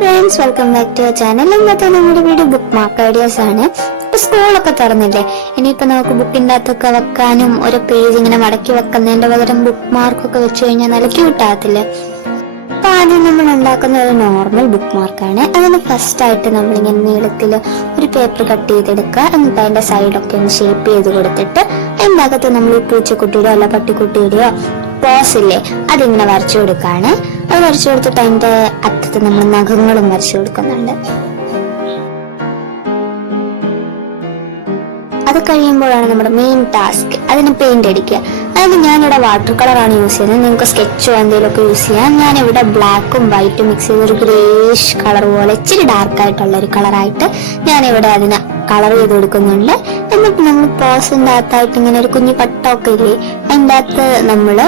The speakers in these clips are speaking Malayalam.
Friends, welcome back to channel. ഇന്നത്തെ നമ്മുടെ വീഡിയോ ബുക്ക് മാർക്ക് ഐഡിയാസ് ആണ്. ഇപ്പൊ സ്കൂളൊക്കെ തുറന്നില്ലേ, ഇനിയിപ്പോ നമുക്ക് ബുക്കിന്റെ അകത്തൊക്കെ വെക്കാനും ഒരു പേജ് ഇങ്ങനെ മടക്കി വെക്കുന്നതിന്റെ പകരം ബുക്ക് മാർക്കൊക്കെ വെച്ച് കഴിഞ്ഞാൽ നല്ല ക്യൂട്ടാകത്തില്ലേ. അപ്പൊ ആദ്യം നമ്മൾ ഉണ്ടാക്കുന്ന ഒരു നോർമൽ ബുക്ക് മാർക്കാണ്. അതിന് ഫസ്റ്റ് ആയിട്ട് നമ്മളിങ്ങനെ നീളത്തിൽ ഒരു പേപ്പർ കട്ട് ചെയ്തെടുക്കുക. എന്നിട്ട് അതിന്റെ സൈഡൊക്കെ ഒന്ന് ഷേപ്പ് ചെയ്ത് കൊടുത്തിട്ട് അതിൻ്റെ അകത്ത് നമ്മൾ പൂച്ചക്കുട്ടിയുടെയോ അല്ല പട്ടിക്കുട്ടിയുടെയോ പോസ് ഇല്ലേ അതിങ്ങനെ വരച്ചു കൊടുക്കാണ്. അത് വരച്ചു കൊടുത്തിട്ട് അതിന്റെ അറ്റത്ത് നമ്മൾ നഖങ്ങളും വരച്ചു കൊടുക്കുന്നുണ്ട്. അത് കഴിയുമ്പോഴാണ് നമ്മുടെ മെയിൻ ടാസ്ക്, അതിന് പെയിന്റ് അടിക്കുക. അതിന് ഞാനിവിടെ വാട്ടർ കളറാണ് യൂസ് ചെയ്യുന്നത്. നിങ്ങൾക്ക് സ്കെച്ചോ എന്തെങ്കിലുമൊക്കെ യൂസ് ചെയ്യാം. ഞാനിവിടെ ബ്ലാക്കും വൈറ്റും മിക്സ് ചെയ്ത് ഒരു ഗ്രേഷ് കളർ പോലെ ഇച്ചിരി ഡാർക്ക് ആയിട്ടുള്ള ഒരു കളറായിട്ട് ഞാനിവിടെ അതിന് കളർ ചെയ്ത് കൊടുക്കുന്നുണ്ട്. എന്നിട്ട് നമ്മൾ പോസിന്റെ അകത്തായിട്ട് ഇങ്ങനെ ഒരു കുഞ്ഞു പട്ടമൊക്കെ ഇല്ലേ, അതിൻ്റെ അകത്ത് നമ്മൾ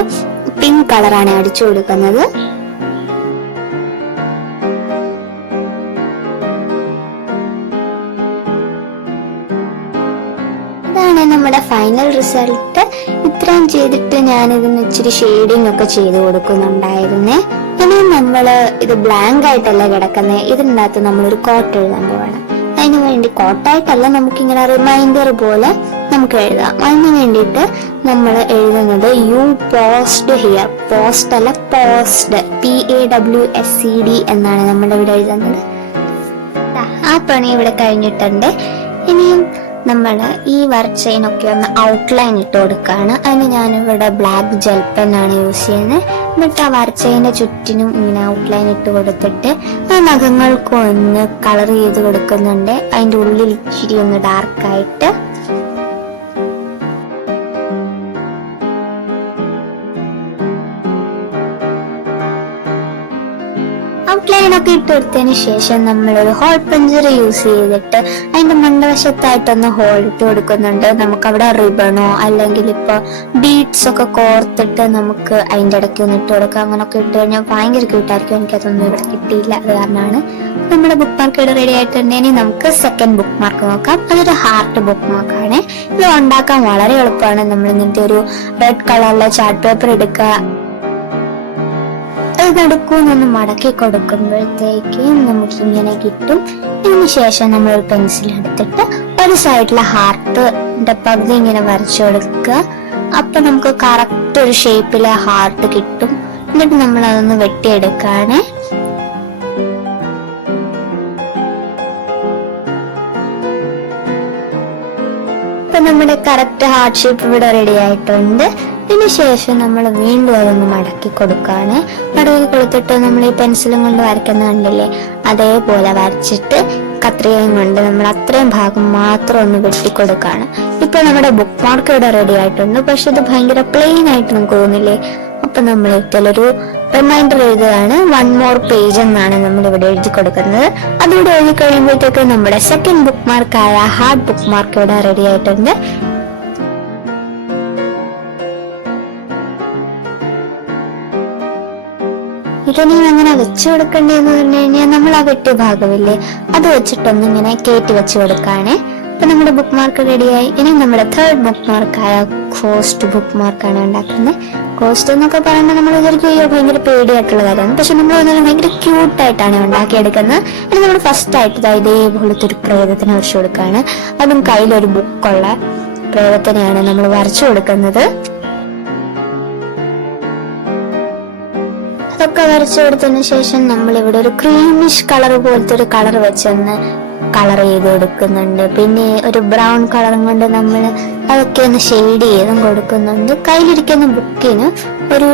പിങ്ക് കളറാണ് അടിച്ചു കൊടുക്കുന്നത്. ഇതാണ് നമ്മുടെ ഫൈനൽ റിസൾട്ട്. ഇത്രയും ചെയ്തിട്ട് ഞാൻ ഇതിന് ഇച്ചിരി ഷെയ്ഡിങ് ഒക്കെ ചെയ്ത് കൊടുക്കുന്നുണ്ടായിരുന്നേ. ഇനി നമ്മള് ഇത് ബ്ലാങ്ക് ആയിട്ടല്ല കിടക്കുന്നത്, ഇതിൻ്റെ അകത്ത് നമ്മളൊരു കോട്ട് എഴുതാൻ പോവാണ്. അതിന് വേണ്ടി കോട്ടായിട്ടല്ല, നമുക്കിങ്ങനെ റിമൈൻഡർ പോലെ നമുക്ക് എഴുതാം. അതിന് വേണ്ടിയിട്ട് നമ്മൾ എഴുതുന്നത് യു പോസ്റ്റ് ഹിയർ. പോസ്റ്റ് അല്ല, പോസ്റ്റ്, PAWSED എന്നാണ് നമ്മൾ ഇവിടെ എഴുതുന്നത്. ആ പണി ഇവിടെ കഴിഞ്ഞിട്ടുണ്ട്. ഇനിയും നമ്മൾ ഈ വരച്ചതിനൊക്കെ ഒന്ന് ഔട്ട്ലൈൻ ഇട്ട് കൊടുക്കുകയാണ്. അതിന് ഞാനിവിടെ ബ്ലാക്ക് ജെൽ പെന്നാണ് യൂസ് ചെയ്യുന്നത്. എന്നിട്ട് ആ വരച്ചതിന്റെ ചുറ്റിനും ഇങ്ങനെ ഔട്ട്ലൈൻ ഇട്ട് കൊടുത്തിട്ട് ആ നഖങ്ങൾക്ക് ഒന്ന് കളർ ചെയ്ത് കൊടുക്കുന്നുണ്ട്. അതിൻ്റെ ഉള്ളിൽ ഇച്ചിരി ഒന്ന് ഡാർക്കായിട്ട്. ഔട്ട്ലൈൻ ഒക്കെ ഇട്ട് കൊടുത്തതിന് ശേഷം നമ്മളൊരു ഹോൾ പഞ്ചർ യൂസ് ചെയ്തിട്ട് അതിന്റെ മണ്ടവശത്തായിട്ടൊന്ന് ഹോൾ ഇട്ട് കൊടുക്കുന്നുണ്ട്. നമുക്ക് അവിടെ റിബണോ അല്ലെങ്കിൽ ഇപ്പൊ ബീഡ്സ് ഒക്കെ കോർത്തിട്ട് നമുക്ക് അതിന്റെ ഇടയ്ക്ക് ഒന്ന് ഇട്ട് കൊടുക്കാം. അങ്ങനെയൊക്കെ ഇട്ട് കഴിഞ്ഞാൽ ഭയങ്കര ക്യൂട്ടായിരിക്കും. എനിക്കതൊന്നും ഇവിടെ കിട്ടിയില്ല, അത് കാരണമാണ്. നമ്മുടെ ബുക്ക് മാർക്ക് ഇവിടെ റെഡി ആയിട്ടുണ്ടെങ്കിൽ നമുക്ക് സെക്കൻഡ് ബുക്ക് മാർക്ക് നോക്കാം. അതൊരു ഹാർട്ട് ബുക്ക് മാർക്കാണ്. ഇത് ഉണ്ടാക്കാൻ വളരെ എളുപ്പമാണ്. നമ്മൾ ഇങ്ങനത്തെ ഒരു റെഡ് കളറിലെ ചാർട്ട് പേപ്പർ എടുക്കുക. നടുക്കൂന്നൊന്ന് മടക്കി കൊടുക്കുമ്പോഴത്തേക്കും നമുക്ക് ഇങ്ങനെ കിട്ടും. ഇതിന് ശേഷം നമ്മൾ ഒരു പെൻസിൽ എടുത്തിട്ട് ഒരു സൈഡിലെ ഹാർട്ടിന്റെ പകുതി ഇങ്ങനെ വരച്ചു കൊടുക്കുക. അപ്പൊ നമുക്ക് കറക്റ്റ് ഒരു ഷേപ്പിലെ ഹാർട്ട് കിട്ടും. എന്നിട്ട് നമ്മൾ അതൊന്ന് വെട്ടിയെടുക്കാണ്. ഇപ്പൊ നമ്മുടെ കറക്റ്റ് ഹാർട്ട് ഷേപ്പ് ഇവിടെ റെഡി ആയിട്ടുണ്ട്. ഇതിന് ശേഷം നമ്മൾ വീണ്ടും അതൊന്ന് മടക്കി കൊടുക്കാണ്. മടക്കി കൊടുത്തിട്ട് നമ്മൾ ഈ പെൻസിലും കൊണ്ട് വരയ്ക്കുന്ന കണ്ടില്ലേ, അതേപോലെ വരച്ചിട്ട് കത്രികയും കൊണ്ട് നമ്മൾ അത്രയും ഭാഗം മാത്രം ഒന്ന് വെട്ടിക്കൊടുക്കാണ്. ഇപ്പൊ നമ്മുടെ ബുക്ക് മാർക്ക് ഇവിടെ റെഡി ആയിട്ടുണ്ട്. പക്ഷെ ഇത് ഭയങ്കര പ്ലെയിൻ ആയിട്ട് നമുക്ക് തോന്നില്ലേ. അപ്പൊ നമ്മൾ ഇതിലൊരു റിമൈൻഡർ എഴുതുകയാണ്. 1 more page എന്നാണ് നമ്മൾ ഇവിടെ എഴുതി കൊടുക്കുന്നത്. അതുകൂടെ എഴുതി കഴിയുമ്പോഴത്തേക്ക് നമ്മുടെ സെക്കൻഡ് ബുക്ക് മാർക്കായ ഹാർഡ് ബുക്ക് മാർക്ക് ഇവിടെ റെഡി ആയിട്ടുണ്ട്. ഇതിനി അങ്ങനെ വെച്ചു കൊടുക്കണ്ടേന്ന് പറഞ്ഞു കഴിഞ്ഞാൽ നമ്മൾ ആ വെട്ടിയ ഭാഗമില്ലേ, അത് വെച്ചിട്ടൊന്ന് ഇങ്ങനെ കയറ്റി വെച്ച് കൊടുക്കാണ്. അപ്പൊ നമ്മുടെ ബുക്ക് മാർക്ക് റെഡിയായി. ഇനി നമ്മുടെ തേർഡ് ബുക്ക് മാർക്കായ കോസ്റ്റ് ബുക്ക് മാർക്കാണ് ഉണ്ടാക്കുന്നത്. കോസ്റ്റ് എന്നൊക്കെ പറയുമ്പോൾ നമ്മൾ വിചാരിക്കുകയോ ഭയങ്കര പേടിയായിട്ടുള്ള കാര്യമാണ്. പക്ഷെ നമ്മൾ ഭയങ്കര ക്യൂട്ടായിട്ടാണ് ഉണ്ടാക്കിയെടുക്കുന്നത്. ഇനി നമ്മൾ ഫസ്റ്റ് ആയിട്ട് ഇതേപോലത്തെ ഒരു പ്രേതത്തിനെ വരച്ചു കൊടുക്കുകയാണ്. അതും കയ്യിലൊരു ബുക്കുള്ള പ്രേതത്തിനെയാണ് നമ്മൾ വരച്ചു കൊടുക്കുന്നത്. ഒക്കെ വരച്ചു കൊടുത്തതിന് ശേഷം നമ്മൾ ഇവിടെ ഒരു ക്രീമിഷ് കളർ പോലത്തെ ഒരു കളർ വെച്ചൊന്ന് കളർ ചെയ്ത് കൊടുക്കുന്നുണ്ട്. പിന്നെ ഒരു ബ്രൗൺ കളറും കൊണ്ട് നമ്മൾ അതൊക്കെ ഒന്ന് ഷെയ്ഡ് ചെയ്തും കൊടുക്കുന്നുണ്ട്. കയ്യിലിരിക്കുന്ന ബുക്കിന് ഒരു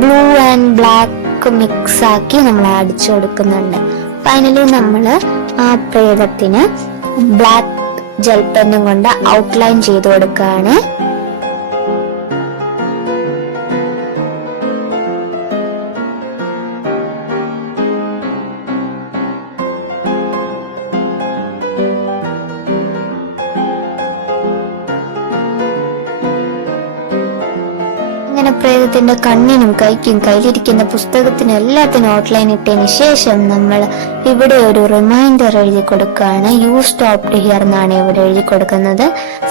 ബ്ലൂ ആൻഡ് ബ്ലാക്ക് മിക്സ് ആക്കി നമ്മൾ അടിച്ചു കൊടുക്കുന്നുണ്ട്. ഫൈനലി നമ്മൾ ആ പ്രേതത്തിന് ബ്ലാക്ക് ജെൽ പെന്നും കൊണ്ട് ഔട്ട്ലൈൻ ചെയ്ത് കൊടുക്കുകയാണ്. അങ്ങനെ പ്രേതത്തിന്റെ കണ്ണിനും കൈക്കും കയ്യിലിരിക്കുന്ന പുസ്തകത്തിനും എല്ലാത്തിനും ഔട്ട്ലൈൻ ഇട്ടതിന് ശേഷം നമ്മൾ ഇവിടെ ഒരു റിമൈൻഡർ എഴുതി കൊടുക്കുകയാണ്. യു സ്റ്റോപ്ഡ് ഹിയർ എന്നാണ് ഇവിടെ എഴുതി കൊടുക്കുന്നത്.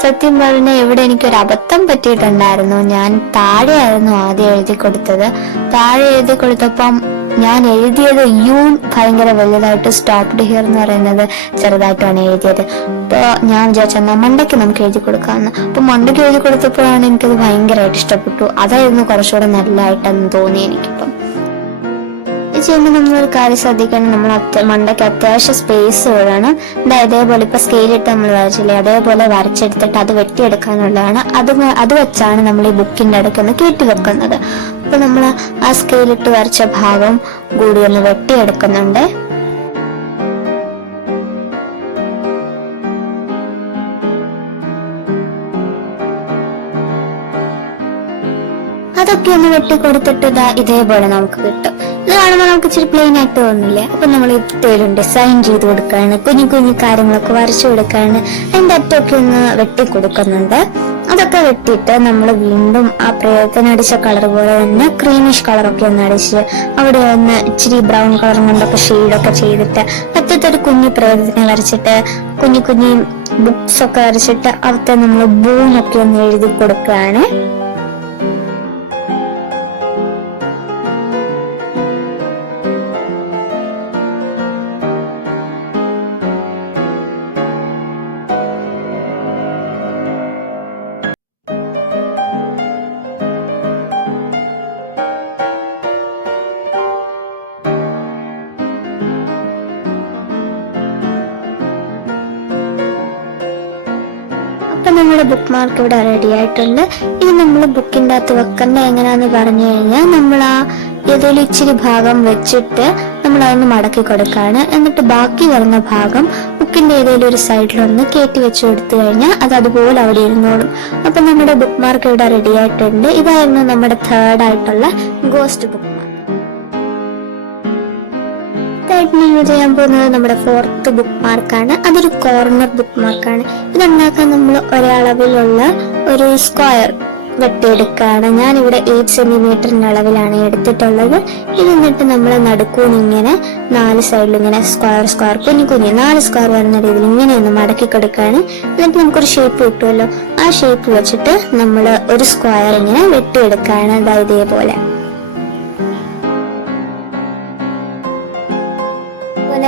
സത്യം പറഞ്ഞാൽ ഇവിടെ എനിക്കൊരു അബദ്ധം പറ്റിയിട്ടുണ്ടായിരുന്നു. ഞാൻ താഴെയായിരുന്നു ആദ്യം എഴുതി കൊടുത്തത്. താഴെ എഴുതി കൊടുത്തപ്പം ഞാൻ എഴുതിയത് യു ഭയങ്കര വലുതായിട്ട്, സ്റ്റോപ്ഡ് ഹിയർ എന്ന് പറയുന്നത് ചെറുതായിട്ടാണ് എഴുതിയത്. അപ്പോൾ ഞാൻ വിചാരിച്ചാൽ മണ്ടയ്ക്ക് നമുക്ക് എഴുതി കൊടുക്കാമെന്ന്. അപ്പോൾ മണ്ടയ്ക്ക് എഴുതി കൊടുത്തപ്പോഴാണ് എനിക്കത് ഭയങ്കരമായിട്ട് ഇഷ്ടപ്പെട്ടു. അതായിരുന്നു കുറച്ചുകൂടെ നല്ലതായിട്ടെന്ന് തോന്നി എനിക്കിപ്പം. ഇത് ചെയ്യുമ്പോൾ നമ്മളൊരു കാര്യം ശ്രദ്ധിക്കണം, നമ്മൾ മണ്ടയ്ക്ക് അത്യാവശ്യം സ്പേസ് വേണം. ഇതേപോലെ ഇപ്പൊ സ്കെയിലിട്ട് നമ്മൾ വരച്ചില്ലേ, അതേപോലെ വരച്ചെടുത്തിട്ട് അത് വെട്ടിയെടുക്കാനുള്ളതാണ്. അത് വെച്ചാണ് നമ്മൾ ഈ ബുക്കിന്റെ അടുക്കൊന്ന് കയറ്റി വെക്കുന്നത്. അപ്പൊ നമ്മൾ ആ സ്കെയിലിട്ട് വരച്ച ഭാഗം കൂടി ഒന്ന് വെട്ടിയെടുക്കുന്നുണ്ട്. അതൊക്കെ ഒന്ന് വെട്ടി കൊടുത്തിട്ട് ഇതേപോലെ നമുക്ക് കിട്ടും. ഇത് കാണുമ്പോൾ നമുക്ക് ഇച്ചിരി പ്ലെയിൻ ആയിട്ട് തോന്നില്ലേ? അപ്പൊ നമ്മൾ ഇട്ടേലും ഡിസൈൻ ചെയ്ത് കൊടുക്കുകയാണ്, കുഞ്ഞു കുഞ്ഞു കാര്യങ്ങളൊക്കെ വരച്ചു കൊടുക്കുകയാണ്. അതിന്റെ അറ്റമൊക്കെ ഒന്ന് വെട്ടി കൊടുക്കുന്നുണ്ട്. അതൊക്കെ വെട്ടിയിട്ട് നമ്മൾ വീണ്ടും ആ പ്രേതത്തിനടിച്ച കളർ പോലെ തന്നെ ക്രീമിഷ് കളറൊക്കെ ഒന്ന് അടിച്ച് അവിടെ ഒന്ന് ഇച്ചിരി ബ്രൗൺ കളർ കൊണ്ടൊക്കെ ഷെയ്ഡൊക്കെ ചെയ്തിട്ട് അറ്റത്തൊരു കുഞ്ഞു പ്രേതത്തിനെ വരച്ചിട്ട് കുഞ്ഞു കുഞ്ഞു ബുക്സ് ഒക്കെ വരച്ചിട്ട് അവിടുത്തെ നമ്മൾ ബൂന്നൊക്കെ ഒന്ന് എഴുതി കൊടുക്കുകയാണ്. അപ്പൊ നമ്മുടെ ബുക്ക് മാർക്ക് ഇവിടെ റെഡി ആയിട്ടുണ്ട്. ഇത് നമ്മൾ ബുക്കിന്റെ അകത്ത് വെക്കേണ്ട എങ്ങനെയാന്ന് പറഞ്ഞു കഴിഞ്ഞാൽ, നമ്മൾ ആ ഏതെങ്കിലും ഇച്ചിരി ഭാഗം വെച്ചിട്ട് നമ്മൾ അതൊന്ന് മടക്കി കൊടുക്കുകയാണ്. എന്നിട്ട് ബാക്കി വരുന്ന ഭാഗം ബുക്കിന്റെ ഏതെങ്കിലും ഒരു സൈഡിലൊന്ന് കയറ്റി വെച്ച് കൊടുത്തു കഴിഞ്ഞാൽ അത് അതുപോലെ അവിടെ ഇരുന്നോളും. അപ്പൊ നമ്മുടെ ബുക്ക് മാർക്ക് ഇവിടെ റെഡി ആയിട്ടുണ്ട്. ഇതായിരുന്നു നമ്മുടെ തേർഡ് ആയിട്ടുള്ള ഗോസ്റ്റ് ബുക്ക് മാർക്ക്. യൂസ് ചെയ്യാൻ പോകുന്നത് നമ്മുടെ ഫോർത്ത് ബുക്ക് മാർക്കാണ്. അതൊരു കോർണർ ബുക്ക് മാർക്കാണ്. ഇതുണ്ടാക്കാൻ നമ്മൾ ഒരളവിലുള്ള ഒരു സ്ക്വയർ വെട്ടിയെടുക്കുകയാണ്. ഞാനിവിടെ 8 സെന്റിമീറ്ററിന്റെ അളവിലാണ് എടുത്തിട്ടുള്ളത്. ഇത് എന്നിട്ട് നമ്മൾ നടുക്കൂന്നിങ്ങനെ 4 സൈഡിൽ ഇങ്ങനെ സ്ക്വയർ കുഞ്ഞു 4 സ്ക്വയർ വരുന്ന രീതിയിൽ ഇങ്ങനെ ഒന്ന് മടക്കി കൊടുക്കുകയാണ്. എന്നിട്ട് നമുക്കൊരു ഷേപ്പ് കിട്ടുമല്ലോ, ആ ഷേപ്പ് വെച്ചിട്ട് നമ്മൾ ഒരു സ്ക്വയർ ഇങ്ങനെ വെട്ടിയെടുക്കുകയാണ്. അതായത് ഇതേപോലെ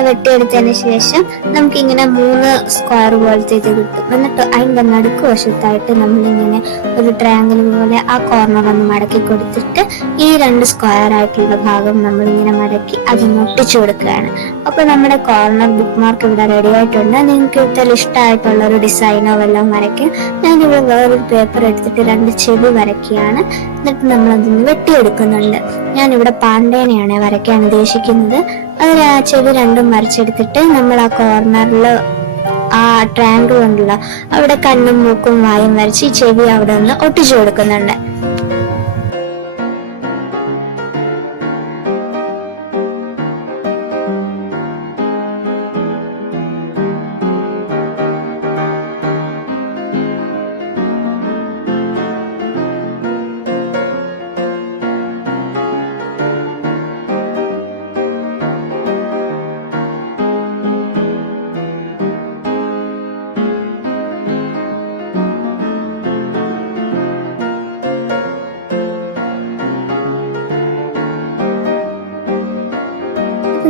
വെട്ടിയെടുത്തതിന് ശേഷം നമുക്ക് ഇങ്ങനെ 3 സ്ക്വയർ പോലത്തെ ഇത് കിട്ടും. എന്നിട്ട് അതിന്റെ നടുക്ക് വശത്തായിട്ട് നമ്മളിങ്ങനെ ഒരു ട്രയാങ്കിൾ പോലെ ആ കോർണർ ഒന്ന് മടക്കി കൊടുത്തിട്ട് ഈ 2 സ്ക്വയർ ആയിട്ടുള്ള ഭാഗം നമ്മളിങ്ങനെ മടക്കി അതൊന്ന് ഒട്ടിച്ചു കൊടുക്കുകയാണ്. അപ്പൊ നമ്മുടെ കോർണർ ബുക്ക് മാർക്ക് ഇവിടെ റെഡി ആയിട്ടുണ്ട്. നിങ്ങൾക്ക് ഇതിൽ ഇഷ്ടമായിട്ടുള്ള ഒരു ഡിസൈനോ വല്ലതും വരയ്ക്കാം. ഞാനിവിടെ വേറൊരു പേപ്പർ എടുത്തിട്ട് 2 ചെവി വരയ്ക്കുകയാണ്. എന്നിട്ട് നമ്മൾ അതൊന്ന് വെട്ടിയെടുക്കുന്നുണ്ട്. ഞാനിവിടെ പാണ്ടേനെയാണ് വരയ്ക്കാൻ ഉദ്ദേശിക്കുന്നത്. അത് ചെവി 2ഉം വരച്ചെടുത്തിട്ട് നമ്മൾ ആ കോർണറിൽ ആ ട്രയാങ്കിൾ ഉണ്ടല്ലോ അവിടെ കണ്ണും മൂക്കും വായും വരച്ച് ഈ ചെവി അവിടെ ഒന്ന് ഒട്ടിച്ചു കൊടുക്കുന്നുണ്ട്.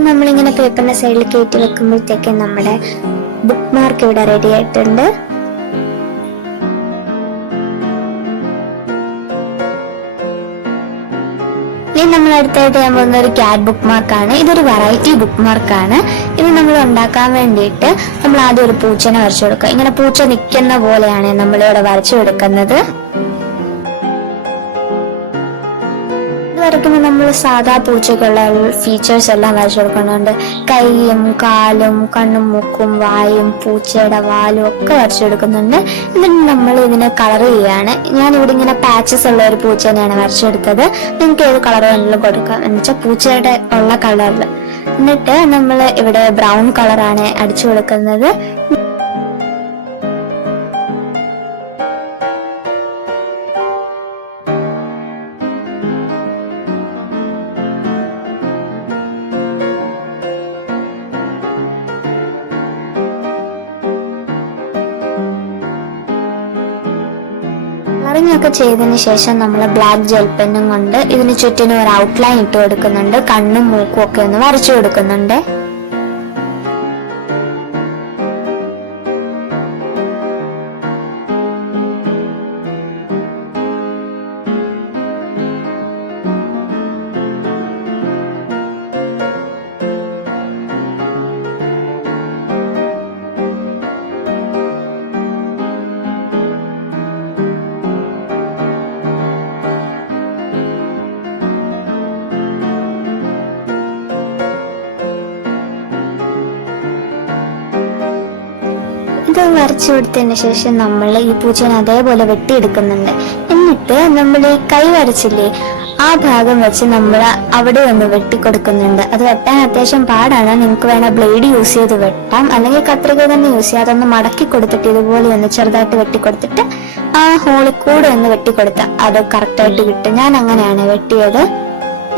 നമ്മളിങ്ങനെ പേപ്പറിന്റെ സൈഡിൽ കയറ്റി വെക്കുമ്പോഴത്തേക്ക് നമ്മുടെ ബുക്ക് മാർക്ക് ഇവിടെ റെഡി ആയിട്ടുണ്ട്. ഇനി നമ്മൾ അടുത്തായിട്ട് ചെയ്യാൻ പോകുന്ന ഒരു ക്യാറ്റ് ബുക്ക് മാർക്കാണ്. ഇതൊരു വെറൈറ്റി ബുക്ക് മാർക്കാണ്. ഇത് നമ്മൾ ഉണ്ടാക്കാൻ വേണ്ടിയിട്ട് നമ്മൾ ആദ്യം ഒരു പൂച്ചനെ വരച്ചു കൊടുക്കുക. ഇങ്ങനെ പൂച്ച നിൽക്കുന്ന പോലെയാണ് നമ്മളിവിടെ വരച്ചു കൊടുക്കുന്നത്. വരയ്ക്കുമ്പോൾ നമ്മൾ സാധാ പൂച്ചക്കുള്ള ഫീച്ചേഴ്സ് എല്ലാം വരച്ചു കൊടുക്കുന്നുണ്ട്. കൈയും കാലും കണ്ണും മൂക്കും വായും പൂച്ചയുടെ വാലും ഒക്കെ വരച്ചു കൊടുക്കുന്നുണ്ട്. എന്നിട്ട് നമ്മൾ ഇതിനെ കളർ ചെയ്യാണ്. ഞാനിവിടെ ഇങ്ങനെ പാച്ചസ് ഉള്ള ഒരു പൂച്ചേനെയാണ് വരച്ചെടുത്തത്. നിങ്ങൾക്ക് ഏത് കളർ വേണമെങ്കിലും കൊടുക്കാം, എന്ന് വെച്ചാൽ പൂച്ചയുടെ ഉള്ള കളറിൽ. എന്നിട്ട് നമ്മൾ ഇവിടെ ബ്രൗൺ കളറാണ് അടിച്ചു കൊടുക്കുന്നത്. കളർ ഷെയ്ഡിംഗ് ഒക്കെ ചെയ്തതിന് ശേഷം നമ്മൾ ബ്ലാക്ക് ജെൽ പെന്നും കൊണ്ട് ഇതിന് ചുറ്റിനും ഒരു ഔട്ട്ലൈൻ ഇട്ട് കൊടുക്കുന്നുണ്ട്. കണ്ണും മൂക്കും ഒക്കെ ഒന്ന് വരച്ചു കൊടുക്കുന്നുണ്ട്. ഇത് വരച്ചു കൊടുത്തതിന് ശേഷം നമ്മൾ ഈ പൂച്ചനെ അതേപോലെ വെട്ടിയെടുക്കുന്നുണ്ട്. എന്നിട്ട് നമ്മൾ ഈ കൈ വരച്ചില്ലേ, ആ ഭാഗം വെച്ച് നമ്മൾ അവിടെ ഒന്ന് വെട്ടിക്കൊടുക്കുന്നുണ്ട്. അത് വെട്ടാൻ അത്യാവശ്യം പാടാണ്. നിങ്ങൾക്ക് വേണം ബ്ലേഡ് യൂസ് ചെയ്ത് വെട്ടാം, അല്ലെങ്കിൽ കത്രിക തന്നെ യൂസ് ചെയ്യാം. അതൊന്ന് മടക്കി കൊടുത്തിട്ട് ഇതുപോലെ ഒന്ന് ചെറുതായിട്ട് വെട്ടിക്കൊടുത്തിട്ട് ആ ഹോളിൽ കൂടെ ഒന്ന് വെട്ടിക്കൊടുത്ത അത് കറക്റ്റായിട്ട് കിട്ടും. ഞാൻ അങ്ങനെയാണ് വെട്ടിയത്.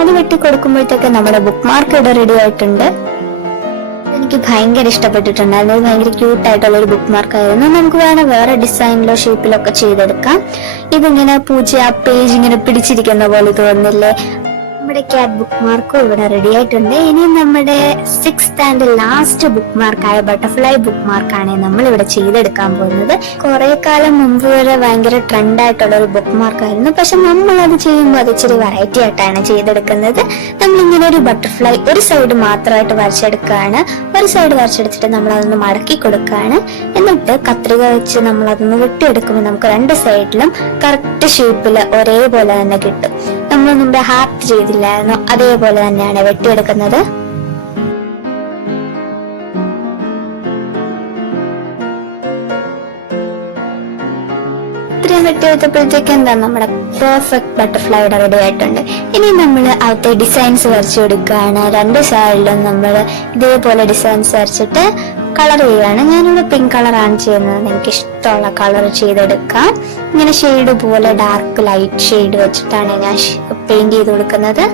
അത് വെട്ടിക്കൊടുക്കുമ്പോഴത്തേക്ക് നമ്മുടെ ബുക്ക് മാർക്ക് ഇവിടെ റെഡി ആയിട്ടുണ്ട്. എനിക്ക് ഭയങ്കര ഇഷ്ടപ്പെട്ടിട്ടുണ്ടായിരുന്നു. അത് ഭയങ്കര ക്യൂട്ടായിട്ടുള്ള ഒരു ബുക്ക് മാർക്കായിരുന്നു. നമുക്ക് വേണം വേറെ ഡിസൈനിലോ ഷേപ്പിലോ ഒക്കെ ചെയ്തെടുക്കാം. ഇതിങ്ങനെ പൂച്ച ആ പേജ് ഇങ്ങനെ പിടിച്ചിരിക്കുന്ന പോലെ തോന്നുന്നില്ലേ? നമ്മുടെ ക്യാറ്റ് ബുക്ക് മാർക്കും ഇവിടെ റെഡി ആയിട്ടുണ്ട്. ഇനി നമ്മുടെ 6th ആൻഡ് ലാസ്റ്റ് ബുക്ക് മാർക്കായ ബട്ടർഫ്ലൈ ബുക്ക് മാർക്കാണ് നമ്മൾ ഇവിടെ ചെയ്തെടുക്കാൻ പോകുന്നത്. കുറെ കാലം മുമ്പ് വരെ ഭയങ്കര ട്രെൻഡ് ആയിട്ടുള്ള ഒരു ബുക്ക് മാർക്കായിരുന്നു. പക്ഷെ നമ്മൾ അത് ചെയ്യുമ്പോൾ അത് ഇച്ചിരി വെറൈറ്റി ആയിട്ടാണ് ചെയ്തെടുക്കുന്നത്. നമ്മളിങ്ങനെ ഒരു ബട്ടർഫ്ലൈ ഒരു സൈഡ് മാത്രമായിട്ട് വരച്ചെടുക്കുകയാണ്. ഒരു സൈഡ് വരച്ചെടുത്തിട്ട് നമ്മൾ അതൊന്ന് മടക്കി കൊടുക്കുകയാണ്. എന്നിട്ട് കത്രിക വെച്ച് നമ്മൾ അതൊന്ന് വെട്ടിയെടുക്കുമ്പോൾ നമുക്ക് രണ്ട് സൈഡിലും കറക്റ്റ് ഷേപ്പിൽ ഒരേപോലെ തന്നെ കിട്ടും. നമ്മൾ മുമ്പ് ഹാർട്ട് ചെയ്തില്ലായിരുന്നു, അതേപോലെ തന്നെയാണ് വെട്ടിയെടുക്കുന്നത്. ഇത്രയും വെട്ടിയെടുത്തപ്പോഴത്തേക്ക് എന്താ നമ്മുടെ പെർഫെക്റ്റ് ബട്ടർഫ്ലൈ ഇവിടെ റെഡി ആയിട്ടുണ്ട്. ഇനി നമ്മൾ അകത്തെ ഡിസൈൻസ് വരച്ചു കൊടുക്കുകയാണ്. രണ്ട് സൈഡിലും നമ്മൾ ഇതേപോലെ ഡിസൈൻസ് വരച്ചിട്ട് കളർ ചെയ്യുകയാണ്. ഞാനിവിടെ പിങ്ക് കളറാണ് ചെയ്യുന്നത്. എനിക്ക് ഇഷ്ടമുള്ള കളർ ചെയ്തെടുക്കാം. ഇങ്ങനെ ഷെയ്ഡ് പോലെ ഡാർക്ക് ലൈറ്റ് ഷെയ്ഡ് വെച്ചിട്ടാണ് ഞാൻ പെയിന്റ് ചെയ്ത് കൊടുക്കുന്നത്.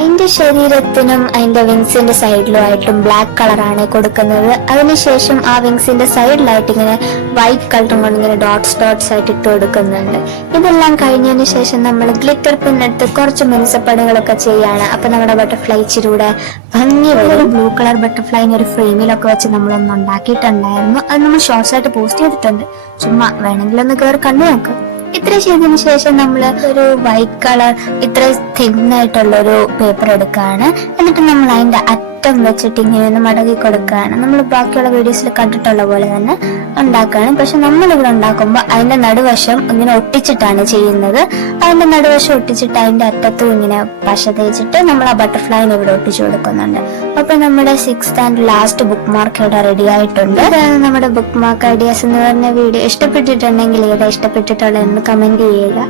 അതിന്റെ ശരീരത്തിനും അതിന്റെ വിങ്സിന്റെ സൈഡിലും ആയിട്ടും ബ്ലാക്ക് കളറാണ് കൊടുക്കുന്നത്. അതിനുശേഷം ആ വിങ്സിന്റെ സൈഡിലായിട്ട് ഇങ്ങനെ വൈറ്റ് കളറും കൊണ്ട് ഇങ്ങനെ ഡോട്ട്സ് ആയിട്ട് ഇട്ട് കൊടുക്കുന്നുണ്ട്. ഇതെല്ലാം കഴിഞ്ഞതിന് ശേഷം നമ്മൾ ഗ്ലിറ്റർ പിന്നെടുത്ത് കുറച്ച് മിനുസപ്പണികളൊക്കെ ചെയ്യാണ്. അപ്പൊ നമ്മുടെ ബട്ടർഫ്ലൈ ഇച്ചിരൂടെ ഭംഗി വരും. ബ്ലൂ കളർ ബട്ടർഫ്ലൈനെ ഒരു ഫ്രെയിമിലൊക്കെ വെച്ച് നമ്മളൊന്ന് ഉണ്ടാക്കിയിട്ടുണ്ടായിരുന്നു. അത് നമ്മൾ ഷോർട്സ് ആയിട്ട് പോസ്റ്റ് ചെയ്തിട്ടുണ്ട്. ചുമ്മാ വേണമെങ്കിൽ ഒന്ന് കയറി കണ്ടു നോക്ക്. ഇത്ര ചെയ്തതിനു ശേഷം നമ്മൾ ഒരു വൈറ്റ് കളർ ഇത്ര തിന്നായിട്ടുള്ള ഒരു പേപ്പർ എടുക്കുകയാണ്. എന്നിട്ട് നമ്മൾ അതിന്റെ അറ്റം വെച്ചിട്ട് ഇങ്ങനെ ഒന്ന് മടക്കി കൊടുക്കുകയാണ്. നമ്മൾ ബാക്കിയുള്ള വീഡിയോസിൽ കണ്ടിട്ടുള്ള പോലെ തന്നെ ഉണ്ടാക്കുകയാണ്. പക്ഷെ നമ്മളിവിടെ ഉണ്ടാക്കുമ്പോൾ അതിന്റെ നടുവശം ഇങ്ങനെ ഒട്ടിച്ചിട്ടാണ് ചെയ്യുന്നത്. അതിന്റെ നടുവശം ഒട്ടിച്ചിട്ട് അതിന്റെ അറ്റത്തും ഇങ്ങനെ പശ തേച്ചിട്ട് നമ്മൾ ആ ബട്ടർഫ്ലൈനെ ഇവിടെ ഒട്ടിച്ചു കൊടുക്കുന്നുണ്ട്. അപ്പൊ നമ്മുടെ 6th and last book mark ഇവിടെ റെഡി ആയിട്ടുണ്ട്. അതാണ് നമ്മുടെ ബുക്ക് മാർക്ക് ഐഡിയാസ് എന്ന് പറഞ്ഞ വീഡിയോ. ഇഷ്ടപ്പെട്ടിട്ടുണ്ടെങ്കിൽ ഏതാ ഇഷ്ടപ്പെട്ടിട്ടുള്ളതെന്ന് കമന്റ് ചെയ്യുക.